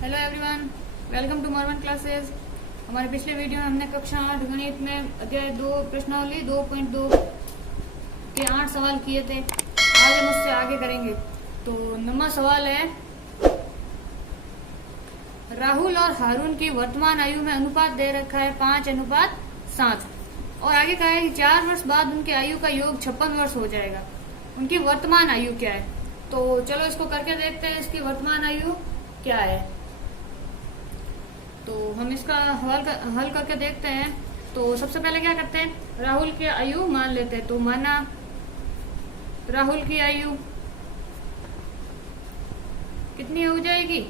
Hello everyone, welcome to Morven classes. हमारे पिछले video में हमने कक्षा 8 गणित में अध्याय 2 प्रश्नावली 2.2 के 8 सवाल किए थे। आज हम उससे आगे करेंगे। तो 9वां सवाल है, राहुल और हारून की वर्तमान आयु में अनुपात दे रखा है 5:7 और आगे कहा है कि 4 वर्ष बाद उनकी आयु का योग 56 वर्ष हो जाएगा। उनकी वर्तमान आयु क्या है? तो चलो इसको करके देखते हैं, इसकी वर्तमान आयु क्या है। तो हम इसका हल करके देखते हैं। तो सबसे पहले क्या करते हैं, राहुल की आयु मान लेते हैं। तो माना राहुल की आयु कितनी हो जाएगी?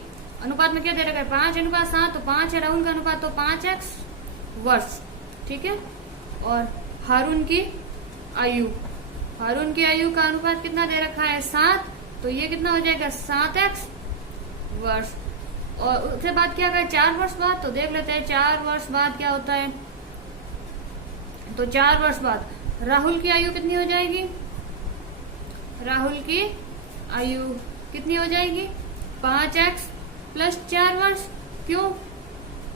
अनुपात में क्या दे रखा है? 5:7। तो 5 है राहुल का अनुपात, तो 5x वर्ष, ठीक है। और हारून की आयु का अनुपात कितना दे रखा है? 7। तो ये कितना हो जाएगा? 7x वर्ष। और उसके बाद क्या करें? 4 वर्ष बाद। तो देख लेते हैं 4 वर्ष बाद क्या होता है। तो 4 वर्ष बाद राहुल की आयु कितनी हो जाएगी? राहुल की आयु कितनी हो जाएगी? 5x प्लस 4 वर्ष। क्यों?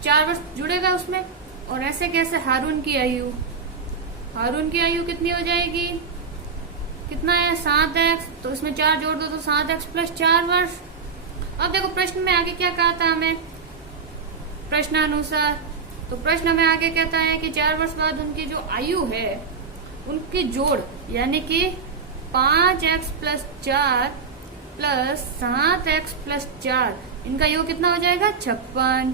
4 वर्ष जुड़ेगा उसमें। और ऐसे कैसे? हारून की आयु कितनी हो जाएगी? कितना है? 7x। तो इसमें 4 जोड़ दो तो 7x प्लस 4 वर्ष। अब देखो प्रश्न में आगे क्या कहा था हमें, प्रश्नानुसार। तो प्रश्न में आगे कहता है कि 4 वर्ष बाद उनकी जो आयु है उनकी जोड़ यानी कि 5x plus 4 plus 7x plus 4, इनका योग कितना हो जाएगा? 56।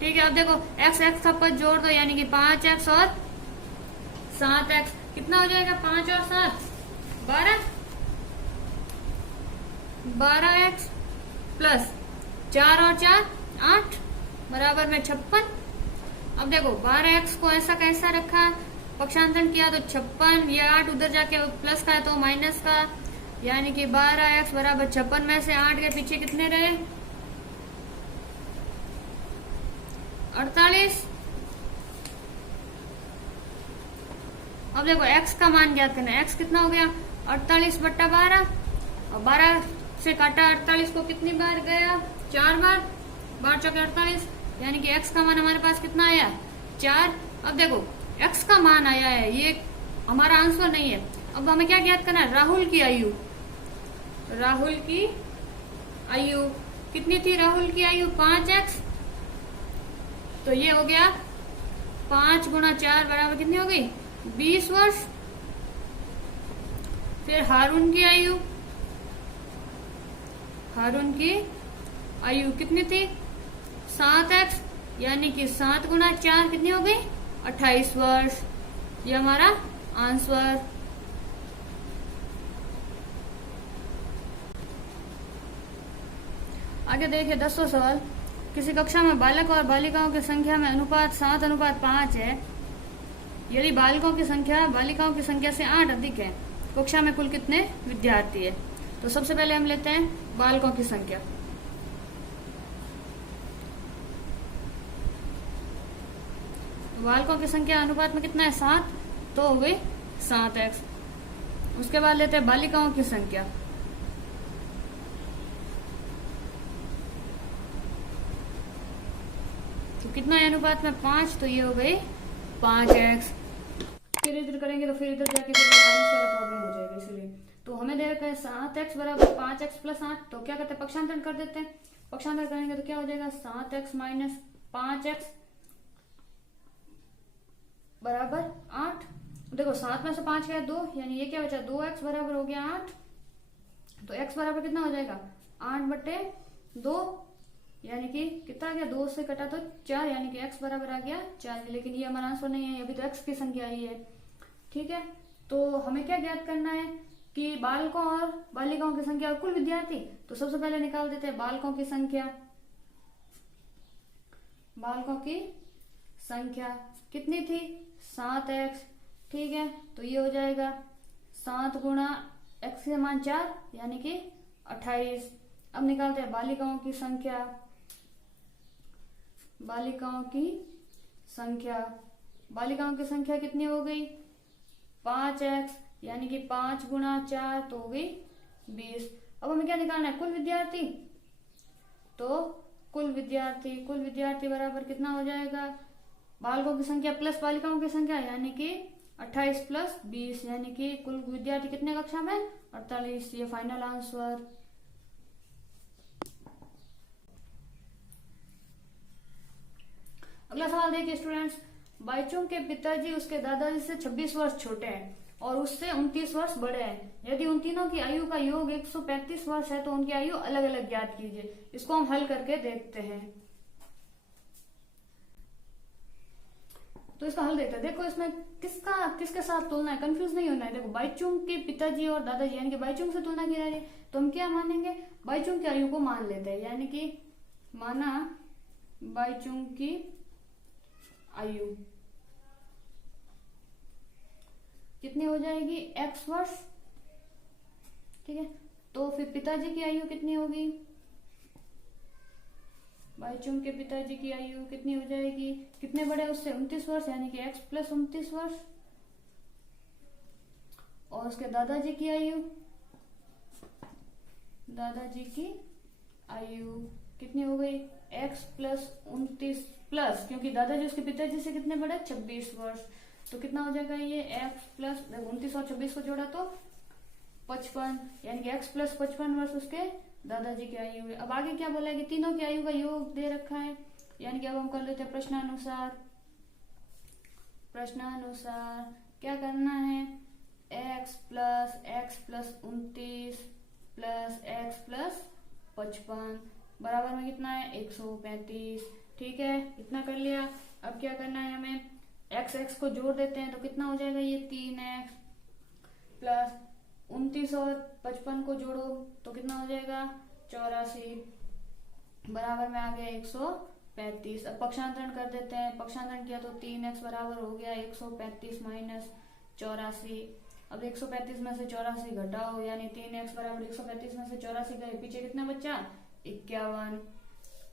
ठीक है। अब देखो x सबका जोड़ दो यानी कि 5x और 7x कितना हो जाएगा? 5 और 7 12x प्लस 4 और 4 8 बराबर में 56। अब देखो 12x को ऐसा कैसा रखा, पक्षांतरण किया तो 56, ये 8 उधर जाके प्लस का है तो माइनस का, यानी कि 12x बराबर 56 में से 8 के पीछे कितने रहे? 48। अब देखो x का मान ज्ञात करना है। x कितना हो गया? 48/12। और 12 से काटा 48 को कितनी बार गया? 4 बार। 12 चौके 48, यानी कि x का मान हमारे पास कितना आया? 4। अब देखो x का मान आया है, ये हमारा आंसर नहीं है। अब हमें क्या ज्ञात करना है? राहुल की आयु कितनी थी? राहुल की आयु 5x। तो ये हो गया 5 गुणा 4 बराबर कितनी हो गई? 20 वर्ष। फिर हारून की आयु कितनी थी? 7x, यानी कि 7 गुणा 4 कितनी हो गई? 28 वर्ष। ये हमारा आंसर। आगे देखिए 10वां सवाल, किसी कक्षा में बालक और बालिकाओं की संख्या में अनुपात 7:5 है। यदि बालिकाओं की संख्या से 8 अधिक है, कक्षा में कुल कितने विद्यार्थी है? तो सबसे पहले हम लेते हैं बालकों की संख्या। बालकों की संख्या अनुपात में कितना है? 7। तो हो गई 7x। उसके बाद लेते हैं बालिकाओं की संख्या। तो कितना है अनुपात में? 5। तो ये हो गई 5x। फिर इधर करेंगे तो फिर इधर जाके माइनस वाला प्रॉब्लम हो जाएगा, इसलिए तो हमें दे रखा है 7x बराबर 5x प्लस 8। तो क्या करते हैं? पक्षांतरण कर देते हैं। पक्षांतरण करेंगे तो क्या हो जाएगा? 7x माइनस 5x बराबर 8। देखो 7 में से 5 गया 2, यानी ये क्या बचा? 2x बराबर हो गया 8। तो x बराबर कितना हो जाएगा? 8/2, यानी कि कितना आ गया? 2 से कटा तो 4, यानी कि x बराबर आ गया 4। लेकिन ये हमारा आंसर नहीं है, अभी तो x की संख्या ही है। ठीक है। तो हमें क्या ज्ञात करना है कि बालकों और बालिकाओं की संख्या और कुल विद्यार्थी। तो सबसे पहले निकाल देते हैं बालकों की संख्या कितनी थी? 7x। ठीक है। तो ये हो जाएगा 7 गुणा x के मान 4, यानी कि 28। अब निकालते हैं बालिकाओं की संख्या कितनी हो गई? 5x, यानी कि 5 गुणा 4 तो हो गई 20। अब हमें क्या निकालना है, कुल विद्यार्थी। तो कुल विद्यार्थी बराबर कितना हो जाएगा, बालकों की संख्या प्लस बालिकाओं की संख्या, यानी कि 28 प्लस 20, यानी कि कुल विद्यार्थी कितने कक्षा में, 48। ये फाइनल आंसर। अगला सवाल देखिए स्टूडेंट्स, बाईचुंग के पिताजी उसके दादाजी से 26 वर्ष छोटे हैं और उससे 29 वर्ष बड़े हैं। यदि उन तीनों की आयु का योग 135 वर्ष है तो उनकी आयु अलग अलग ज्ञात कीजिए। इसको हम हल करके देखते हैं। तो इसका हल देखते हैं। देखो इसमें किसके साथ तुलना है, कंफ्यूज नहीं होना है। देखो बाईचुंग के पिताजी और दादाजी, यानी कि बाईचुंग से तुलना की जा रही है, तो हम क्या मानेंगे, बाईचुंग की आयु को मान लेते हैं। यानी कि माना बाईचुंग की आयु कितनी हो जाएगी, x वर्ष। ठीक है, तो फिर पिताजी की आयु कितनी होगी, बाईचुंग के पिताजी की आयु कितनी हो जाएगी, कितने बड़े उससे, 29 वर्ष, यानी कि x प्लस 29 वर्ष। और उसके दादाजी की आयु कितनी हो गई, x प्लस 29 प्लस, क्योंकि दादाजी उसके पिताजी से कितने बड़े, 26 वर्ष। तो कितना हो जाएगा ये x प्लस 29 और 26 को जोड़ा तो 55, यानी कि x प्लस 55 वर्ष उसके दादाजी की आयु है। अब आगे क्या बोला है कि तीनों की आयु का योग दे रखा है, यानी कि अब हम कर लेते हैं प्रश्नानुसार क्या करना है, x plus 29 plus x plus 55 बराबर में कितना है, 135। ठीक है, इतना कर लिया। अब क्या करना है हमें, x को जोड़ देते हैं तो कितना हो जाएगा, ये 3x प्लस 29 और 55 को जोड़ो तो कितना हो जाएगा, 84 बराबर में आ गया 135। अब पक्षांतरण कर देते हैं, पक्षांतरण किया तो 3x बराबर हो गया 135 माइनस 84। अब 135 में से 84 घटाओ, यानी 3x बराबर 135 में से 84 गए, पीछे कितना बचा, 51।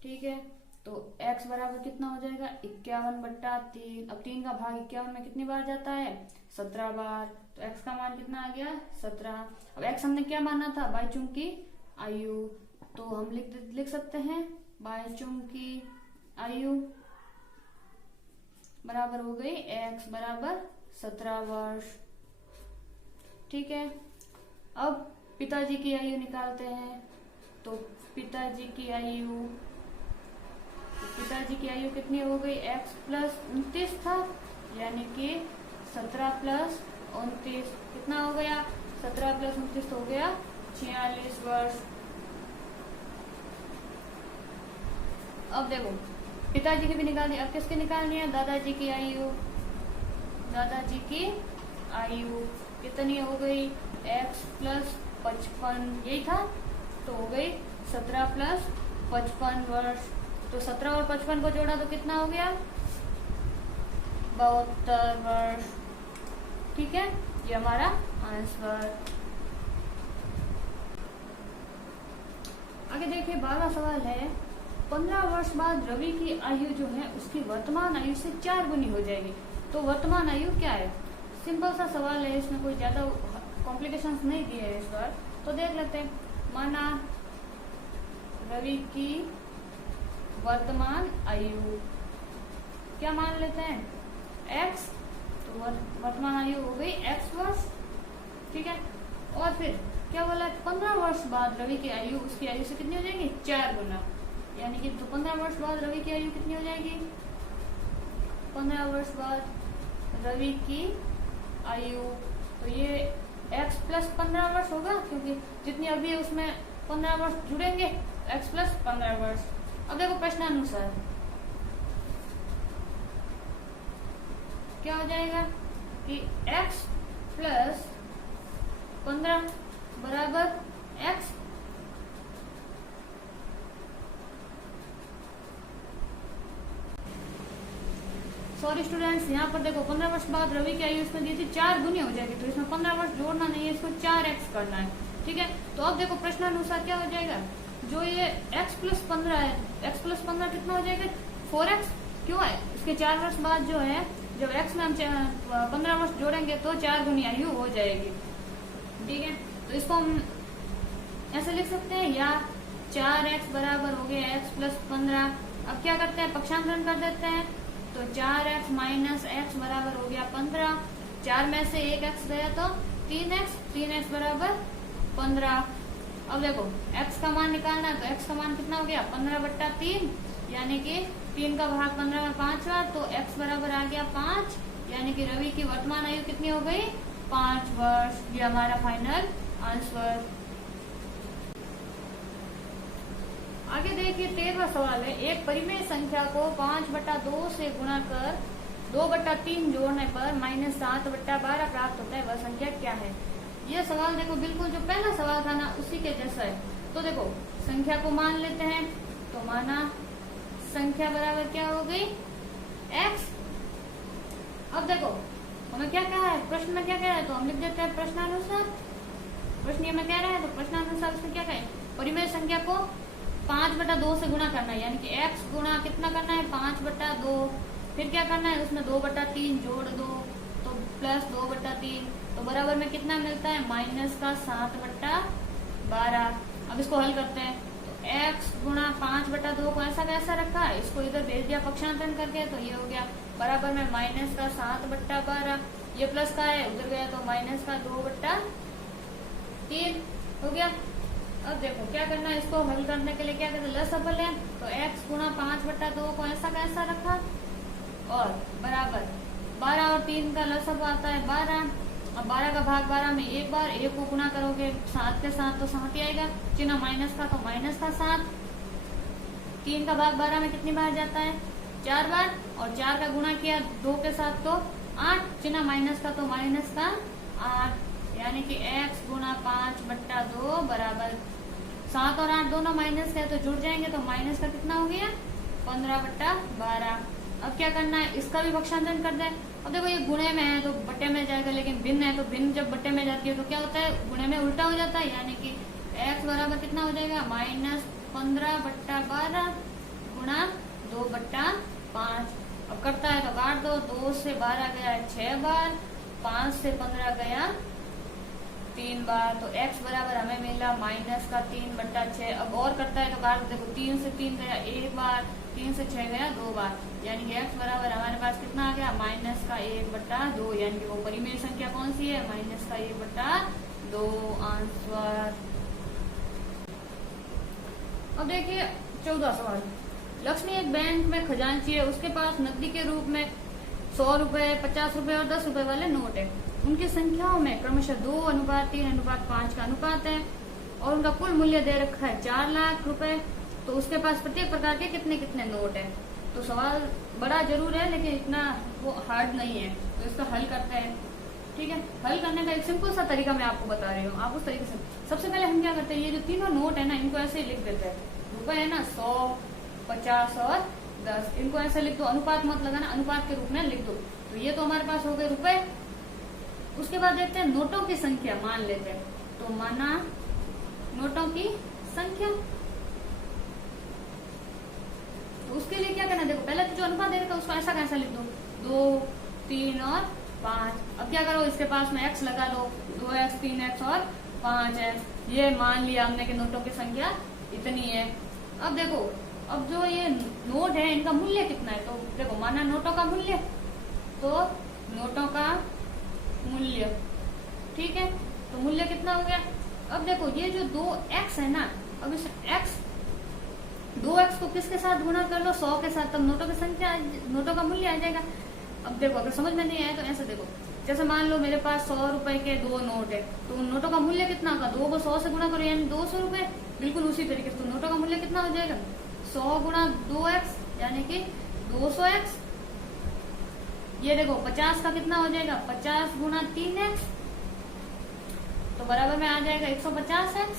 ठीक है, तो x बराबर कितना हो जाएगा, 51/3। अब 3 का भाग 51 में कितनी बार जाता है, 17 बार। तो x का मान कितना आ गया, 17। अब x हमने क्या माना था, बाईचुंग की आयु, तो हम लिख सकते हैं बाईचुंग की आयु बराबर हो गई x बराबर 17 वर्ष। ठीक है, अब पिताजी की आयु निकालते हैं। तो पिताजी की आयु कितनी हो गई, x प्लस 29 था, यानी कि 17 प्लस 29 कितना हो गया, 17 प्लस 29 हो गया 46 वर्ष। अब देखो पिताजी की भी निकालनी, अब किसकी निकालनी है, दादाजी की आयु कितनी हो गई, x प्लस 55 यही था, तो हो गई 17 प्लस 55 वर्ष। तो 17 और 55 को जोड़ा तो कितना हो गया, 72 वर्ष। ठीक है, ये हमारा आंसर। आगे देखिए 12वां सवाल है, 15 वर्ष बाद रवि की आयु जो है उसकी वर्तमान आयु से 4 गुनी हो जाएगी। तो वर्तमान आयु क्या है, सिंपल सा सवाल है, इसमें कोई ज्यादा कॉम्प्लिकेशंस नहीं दिए है इस बार। तो देख लेते हैं, माना रवि की वर्तमान आयु क्या मान लेते हैं, x, तो वर्तमान आयु हो गई x वर्ष। ठीक है, और फिर क्या बोला, 15 वर्ष बाद रवि की आयु उसकी आयु से कितनी हो जाएगी, 4 गुना, यानी कि तो 15 वर्ष बाद रवि की आयु कितनी हो जाएगी, 15 वर्ष बाद रवि की आयु, तो ये x प्लस 15 वर्ष होगा, क्योंकि जितनी अभी है उसमें 15 वर्ष जुड़ेंगे, x प्लस 15 वर्ष। अब देखो प्रश्नानुसार क्या हो जाएगा कि x प्लस 15 बराबर x, सॉरी स्टूडेंट्स, यहाँ पर देखो 15 वर्ष बाद रवि की आयु इसमें दी थी 4 गुनी हो जाएगी, तो इसमें 15 वर्ष जोड़ना नहीं है, इसको 4x करना है। ठीक है, तो अब देखो प्रश्नानुसार क्या हो जाएगा, जो ये x प्लस 15 है, x प्लस 15 कितना हो जाएगा, 4x। क्यों है, इसके 4 वर्ष बाद जो है, जब x में हम 15 वर्ष जोड़ेंगे तो 4 गुनी आयु हो जाएगी। ठीक है, तो इसको हम ऐसे लिख सकते हैं, या 4x बराबर हो गया x प्लस 15। अब क्या करते हैं, पक्षांतरण कर देते हैं, तो 4x माइनस x बराबर हो गया 15। 4 में से 1x गया तो 3x बराबर 15। अब देखो x का मान निकालना है, तो x का मान कितना हो गया 15/3, यानी कि 3 का भाग 15 में 5 बार, तो x बराबर आ गया 5, यानी कि रवि की वर्तमान आयु कितनी हो गई 5 वर्ष। ये हमारा फाइनल आंसर। आगे देखिए 13वां सवाल है, एक परिमेय संख्या को 5/2 से गुणा कर 2/3 जोड़ने पर -7/12 प्राप्त होता है, वह संख्या क्या है। ये सवाल देखो बिल्कुल जो पहला सवाल था ना उसी के जैसा है। तो देखो संख्या को मान लेते हैं, तो माना संख्या बराबर क्या हो गई x। अब देखो हमें क्या कहा है, प्रश्न में क्या कह रहा है, तो हम लिख देते हैं प्रश्नानुसार। प्रश्न ये में कह रहा है, तो प्रश्नानुसार उसमें क्या कहे, परिमेय संख्या को 5/2 से गुणा करना है, यानी कि x गुणा कितना करना है 5/2, फिर क्या करना है उसमें 2/3 जोड़ दो, तो प्लस 2/3, तो बराबर में कितना मिलता है -7/12। अब इसको हल करते हैं, तो x गुणा 5/2 को ऐसा कैसा रखा है, इसको इधर भेज दिया पक्षांतरण करके, तो ये हो गया बराबर में -7/12। ये प्लस का है उधर गया तो -2/3 हो गया। अब देखो क्या करना है, इसको हल करने के लिए क्या करते हैं, लसअपल है, तो x गुणा 5/2 को ऐसा कैसा रखा, और बराबर 12 और 3 का लसअप आता है 12। अब 12 का भाग 12 में एक बार, एक को गुणा करोगे 7 के साथ तो 7 ही आएगा, चिन्ह माइनस का तो माइनस का 7। 3 का भाग 12 में कितनी बार जाता है 4 बार, और 4 का गुणा किया 2 के साथ तो 8, चिन्ह माइनस का तो माइनस का 8, यानी कि x गुणा 5/2 बराबर 7 और 8 दोनों माइनस के तो जुड़ जाएंगे, तो माइनस का कितना हो गया 15/12। अब क्या करना है, इसका भी पक्षांतरण कर दें। अब देखो ये गुणे में है तो बट्टे में जाएगा, लेकिन भिन्न है तो भिन्न जब बट्टे में जाती है तो क्या होता है गुणे में उल्टा हो जाता है, यानी कि x बराबर कितना हो जाएगा -15/12 गुणा 2/5। अब करता है तो काट दो, 2 से 12 गया है 6 बार, 5 से 15 गया 3 बार, तो x बराबर हमें मिला -3/6। अब और करता है तो काट देखो, 3 से 3 गया 1 बार, 3 से 6 गया 2 बार, यानी कि x बराबर हमारे पास कितना आ गया -1/2, यानी कि वो परिमेय संख्या कौन सी है -1/2 आंसर। अब देखिए 14वां सवाल, लक्ष्मी एक बैंक में खजांची है, उसके पास नकदी के रूप में 100 रुपए, 50 रुपए और 10 रुपए वाले नोट है। उनकी संख्याओं में क्रमशः 2:3:5 का अनुपात है, और उनका कुल मूल्य दे रखा है 4 लाख रुपए। तो उसके पास प्रत्येक प्रकार के कितने कितने नोट है। तो सवाल बड़ा जरूर है लेकिन इतना वो हार्ड नहीं है, तो इसका हल करते हैं। ठीक है, हल करने का एक सिंपल सा तरीका मैं आपको बता रही हूँ, आप उस तरीके से सबसे पहले हम क्या करते हैं, ये जो तीनों नोट है ना इनको ऐसे ही लिख देते हैं। रुपए है ना 100, 50 और 10, इनको ऐसे लिख दो, अनुपात मत लगाना, अनुपात के रूप में लिख दो। तो ये तो हमारे पास हो गए रुपए। उसके बाद देखते हैं नोटों की संख्या मान लेते हैं, तो माना नोटों की संख्या, तो उसके लिए क्या करना, देखो पहले तो जो अनुपात दे रखा है उसको ऐसा कैसा लिख दो, 2, 3 और 5। अब क्या करो, इसके पास में x लगा दो, 2x, 3x और 5x। ये मान लिया हमने कि नोटों की संख्या इतनी है। अब देखो, अब जो ये नोट है इनका मूल्य कितना है, तो देखो माना नोटों का मूल्य, तो नोटों का मूल्य, ठीक है, तो मूल्य कितना हो गया। अब देखो ये जो 2x है ना, अब इस x 2x को किसके साथ गुणा कर लो, 100 के साथ, तब नोटों की संख्या, नोटों का मूल्य आ जाएगा। अब देखो अगर समझ में नहीं आया तो ऐसे देखो, जैसे मान लो मेरे पास 100 रुपए के 2 नोट है, तो उन नोटों का मूल्य कितना होगा, 2 को 100 से गुणा करो यानी 200 रुपए। बिल्कुल उसी तरीके से तो नोटों का मूल्य कितना हो जाएगा, 100 गुणा 2x यानी कि 200x। ये देखो 50 का कितना हो जाएगा, 50 गुणा 3x, तो बराबर में आ जाएगा 150x,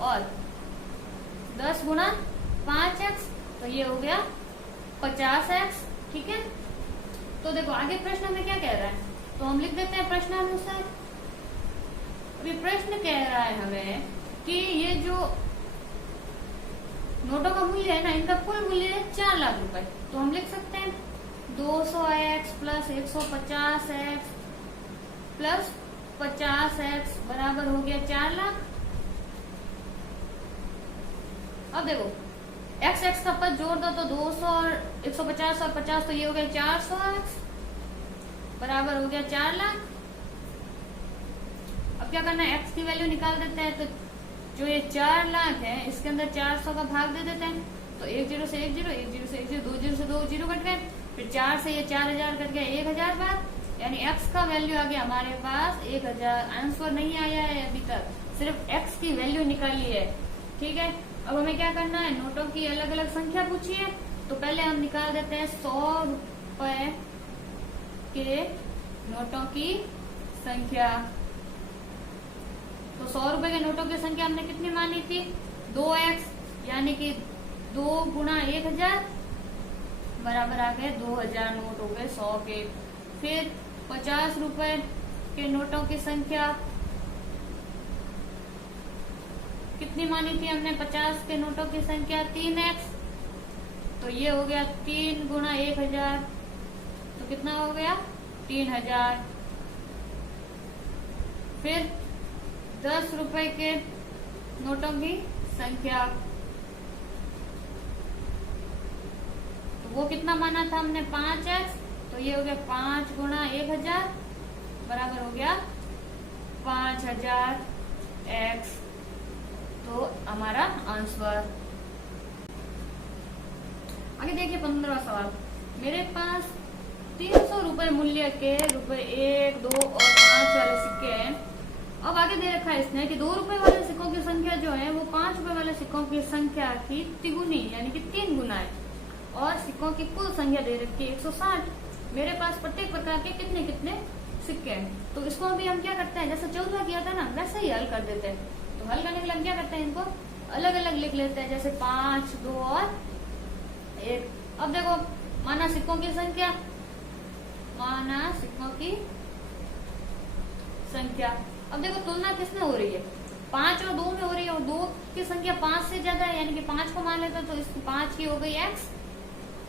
और 10 गुणा 5x, तो ये हो गया 50x। ठीक है, तो देखो आगे प्रश्न में क्या कह रहा है, तो हम लिख देते हैं प्रश्नानुसार। अभी प्रश्न कह रहा है हमें कि ये जो नोटों का मूल्य है ना, इनका कुल मूल्य है 4 लाख रुपए। तो हम लिख सकते हैं 200x plus 150x plus 50x बराबर हो गया 4 लाख। अब देखो एक्स एक्स का पद जोड़ दो तो 200 और 150 और 50, तो ये हो गया 400 एक्स बराबर हो गया 4 लाख। अब क्या करना है, एक्स की वैल्यू निकाल देते हैं। तो जो ये 4 लाख है इसके अंदर 400 का भाग दे देते हैं। तो 1 0 से 1 0, 1 0 से 1 0, 2 0 से 2 0 कट गए। फिर 4 से ये 4000 कट गया 1000 बार, यानी एक्स का वैल्यू आ गया हमारे पास 1000। आंसर नहीं आया है अभी तक, सिर्फ एक्स की वैल्यू निकाली है। ठीक है, अब हमें क्या करना है, नोटों की अलग अलग संख्या पूछी है। तो पहले हम निकाल देते हैं 100 रुपए के नोटों की संख्या। तो 100 रुपए के नोटों की संख्या हमने कितनी मानी थी, 2x, यानी कि 2 गुणा 1000 बराबर आ गए 2000 नोट हो गए 100 के। फिर 50 रुपए के नोटों की संख्या कितनी मानी थी हमने, 50 के नोटों की संख्या 3x, तो ये हो गया 3 गुणा 1000, तो कितना हो गया 3000। फिर 10 रुपए के नोटों की संख्या, तो वो कितना माना था हमने 5x, तो ये हो गया 5 गुणा 1000 बराबर हो गया 5000 x। तो हमारा आंसर। आगे देखिए 15वां सवाल। मेरे पास 300 रुपए मूल्य के रुपए 1, 2 और 5 वाले सिक्के हैं। अब आगे दे रखा है इसने कि 2 रुपए वाले सिक्कों की संख्या जो है वो 5 रुपए वाले सिक्कों की संख्या की तिगुनी यानी कि 3 गुना है, और सिक्कों की कुल संख्या दे रखी है 160। मेरे पास प्रत्येक प्रकार के कितने कितने सिक्के हैं। तो इसको अभी हम क्या करते हैं, जैसे 14 किया था ना वैसे ही हल कर देते हैं। तो हल करने के लिए हम क्या करते हैं, इनको अलग अलग लिख लेते हैं, जैसे 5, 2 और 1। अब देखो माना सिक्कों की संख्या, माना सिक्कों की संख्या। अब देखो तुलना किसमें हो रही है, 5 और 2 में हो रही है, और 2 की संख्या 5 से ज्यादा है, यानी कि 5 को मान लेते हैं। तो इसकी 5 की हो गई x,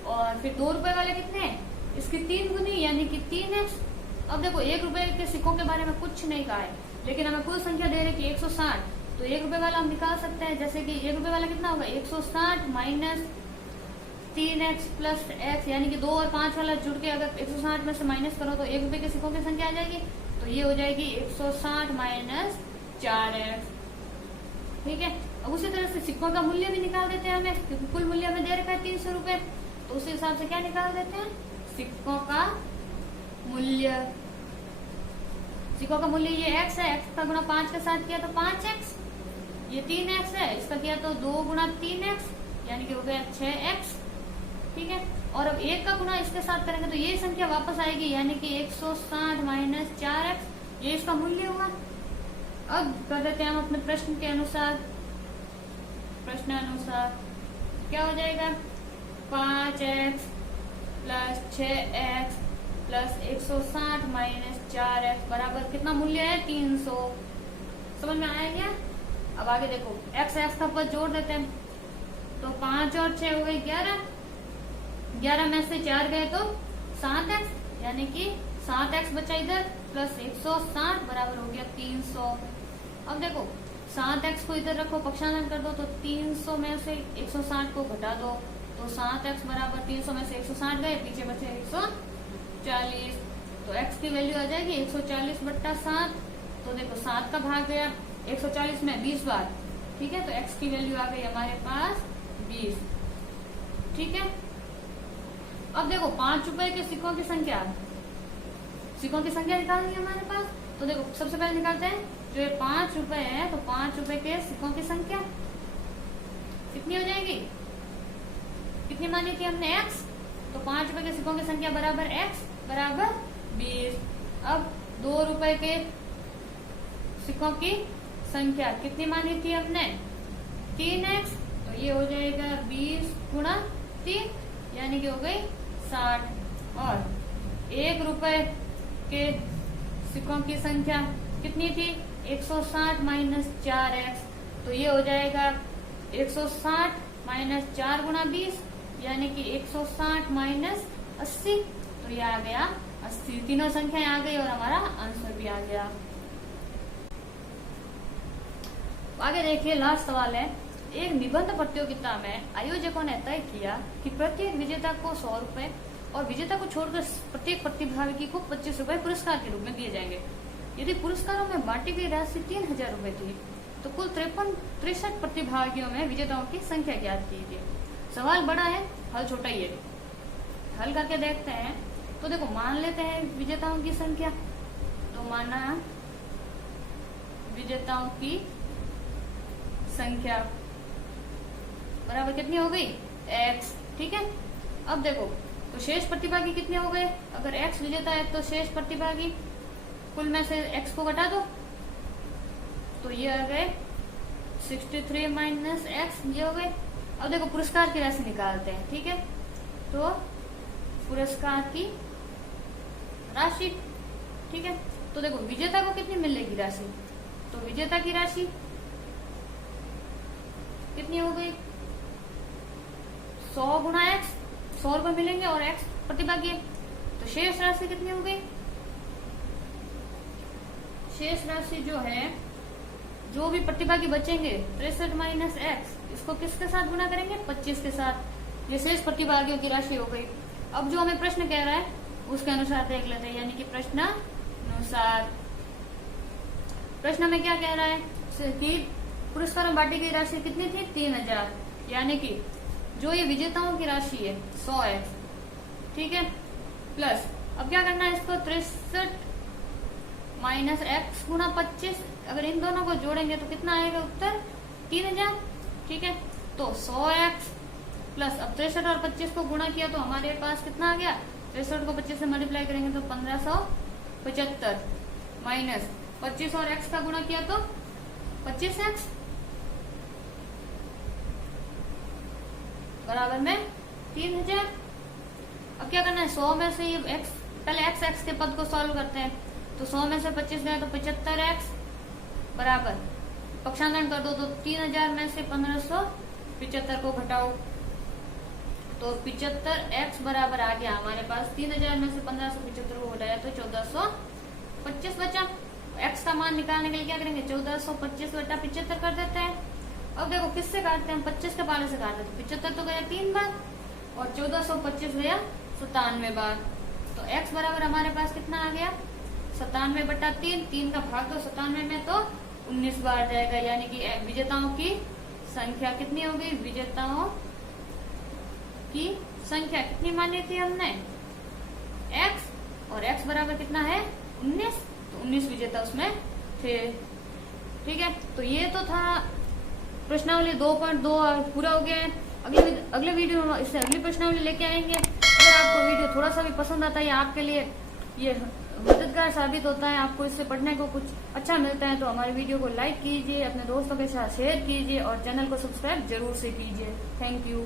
और फिर 2 रुपए वाले कितने हैं, इसकी 3 गुनी यानी कि 3x। अब देखो 1 रुपए के सिक्कों के बारे में कुछ नहीं कहा है, लेकिन हमें कुल संख्या दे रही है 160। तो 1 रुपए वाला हम निकाल सकते हैं, जैसे कि 1 रुपए वाला कितना होगा 160 माइनस 3x प्लस x, यानी कि 2 और 5 वाला जुड़ के अगर 160 में से माइनस करो तो 1 रुपए के सिक्कों की संख्या आ जाएगी। तो ये हो जाएगी 160 माइनस 4x। ठीक है, अब उसी तरह से सिक्कों का मूल्य भी निकाल देते हैं हमें, क्योंकि कुल मूल्य हमें दे रखा है 300 रुपए। तो उसी हिसाब से क्या निकाल देते हैं, सिक्कों का मूल्य। सिक्कों का मूल्य ये x है, x का गुणा 5 के साथ किया तो 5x, ये 3x है, इसका किया तो 2 गुणा 3x यानी कि हो गया 6x। ठीक है, और अब 1 का गुणा इसके साथ करेंगे तो ये संख्या वापस आएगी, यानी कि 160 माइनस 4x, ये इसका मूल्य हुआ। अब कर देते हैं हम अपने प्रश्न के अनुसार, प्रश्नानुसार क्या हो जाएगा, 5x plus 6x plus 160 minus 4x बराबर कितना मूल्य है 300। समझ में आया क्या। अब आगे देखो x x का पद जोड़ देते हैं, तो 5 और 6 हो गई 11, 11 में से 4 गए तो 7x, यानी कि 7x बचा इधर प्लस 160 बराबर हो गया 300। अब देखो 7x को इधर रखो, पक्षांतर कर दो, तो 300 में से 160 को घटा दो, तो 7x बराबर 300 में से 160 गए, पीछे बचे 140। तो x की वैल्यू आ जाएगी 140 बट्टा 7। तो देखो 7 का भाग गया 140 में 20 बार। ठीक है, तो x की वैल्यू आ गई हमारे पास 20। ठीक है, अब देखो 5 रुपए के सिक्कों की संख्या, सिक्कों की संख्या निकालनी है हमारे पास। तो देखो सबसे पहले निकालते हैं, जो ये 5 रुपए है तो 5 रुपए के सिक्कों की संख्या कितनी हो जाएगी, कितनी मानी थी हमने x, तो 5 रुपए के सिक्कों की संख्या बराबर x बराबर 20। अब 2 रुपए के सिक्कों की संख्या कितनी मानी थी हमने 3x, तो ये हो जाएगा 20 गुणा 3 यानी कि हो गई 60। और 1 रुपए के सिक्कों की संख्या कितनी थी 160 माइनस 4x, तो ये हो जाएगा 160 माइनस 4 गुणा 20 यानी कि 160 माइनस 80, तो ये आ गया 80। तीनों संख्याएं आ गई और हमारा आंसर भी आ गया। आगे देखिए लास्ट सवाल है, एक निबंध प्रतियोगिता में आयोजकों ने तय किया कि प्रत्येक विजेता को 100 रुपए और विजेता को छोड़कर प्रत्येक प्रतिभागी को 25 रुपए पुरस्कार के रूप में दिए जाएंगे। यदि पुरस्कारों में बांटी गई राशि 3000 रुपए थी तो कुल 63 प्रतिभागियों में विजेताओं की संख्या ज्ञात कीजिए। सवाल बड़ा है, हल छोटा ही है। हल करके देखते हैं। तो देखो, मान लेते हैं विजेताओं की संख्या। तो माना विजेताओं की संख्या बराबर कितनी हो गई, x। ठीक है, अब देखो तो शेष प्रतिभागी कितने हो गए। अगर x विजेता है तो शेष प्रतिभागी कुल में से x को घटा दो तो ये आ गए 63 माइनस x, ये हो गए। अब देखो पुरस्कार की राशि निकालते हैं। ठीक है, तो पुरस्कार की राशि, ठीक है, तो देखो विजेता को कितनी मिलेगी राशि। तो विजेता की राशि कितनी हो गई, 100 गुना x, 100 रुपए मिलेंगे और x प्रतिभागी है। तो शेष राशि कितनी हो गई, शेष राशि जो है, जो भी प्रतिभागी बचेंगे 63 माइनस x, इसको किसके साथ गुना करेंगे, 25 के साथ। ये शेष प्रतिभागियों की राशि हो गई। अब जो हमें प्रश्न कह रहा है उसके अनुसार देख लेते हैं, यानी कि प्रश्न अनुसार। प्रश्न में क्या कह रहा है कि पुरस्कार में बांटी गई राशि कितनी थी, 3000, यानी कि जो ये विजेताओं की राशि है 100x, ठीक है, प्लस अब क्या करना है इसको 63 माइनस x गुना 25। अगर इन दोनों को जोड़ेंगे तो कितना आएगा उत्तर, 3000। ठीक है, तो 100x प्लस अब 63 और 25 को गुणा किया तो हमारे पास कितना आ गया, 63 को 25 से मल्टीप्लाई करेंगे तो 1575 माइनस 25 और x का गुणा किया तो 25x बराबर में 3000। अब क्या करना है, 100 में से ये x, पहले x के पद को सॉल्व करते हैं। तो 100 में से 25 गए तो 75x बराबर पक्षांतरण कर दो तो 3000 में से 1575 को घटाओ तो 75x बराबर आ गया हमारे पास। 3000 में से 1575 को घटाया तो 1425 बचा। x का मान निकालने के लिए क्या करेंगे, 1425 बटा 75 कर देते हैं। अब देखो किससे काटते हैं, 25 के पाले से काटते हैं। 75 तो गया 3 बार और 1425 गया 97 बार। तो x बराबर हमारे पास कितना आ गया, 97 बटा 3, 3 का भाग दो 97 में तो 19 बार जाएगा। यानी कि विजेताओं की संख्या कितनी हो गई, विजेताओं की संख्या कितनी मानी थी हमने, x, और x बराबर कितना है 19, तो 19 विजेता उसमें थे। ठीक है, तो ये तो था प्रश्नावली 2.2 पूरा हो गया है। अगले वीडियो में इससे अगली प्रश्नावली लेके आएंगे। अगर आपको वीडियो थोड़ा सा भी पसंद आता है या आपके लिए ये मददगार साबित होता है, आपको इससे पढ़ने को कुछ अच्छा मिलता है, तो हमारे वीडियो को लाइक कीजिए, अपने दोस्तों के साथ शेयर कीजिए और चैनल को सब्सक्राइब जरूर से कीजिए। Thank you.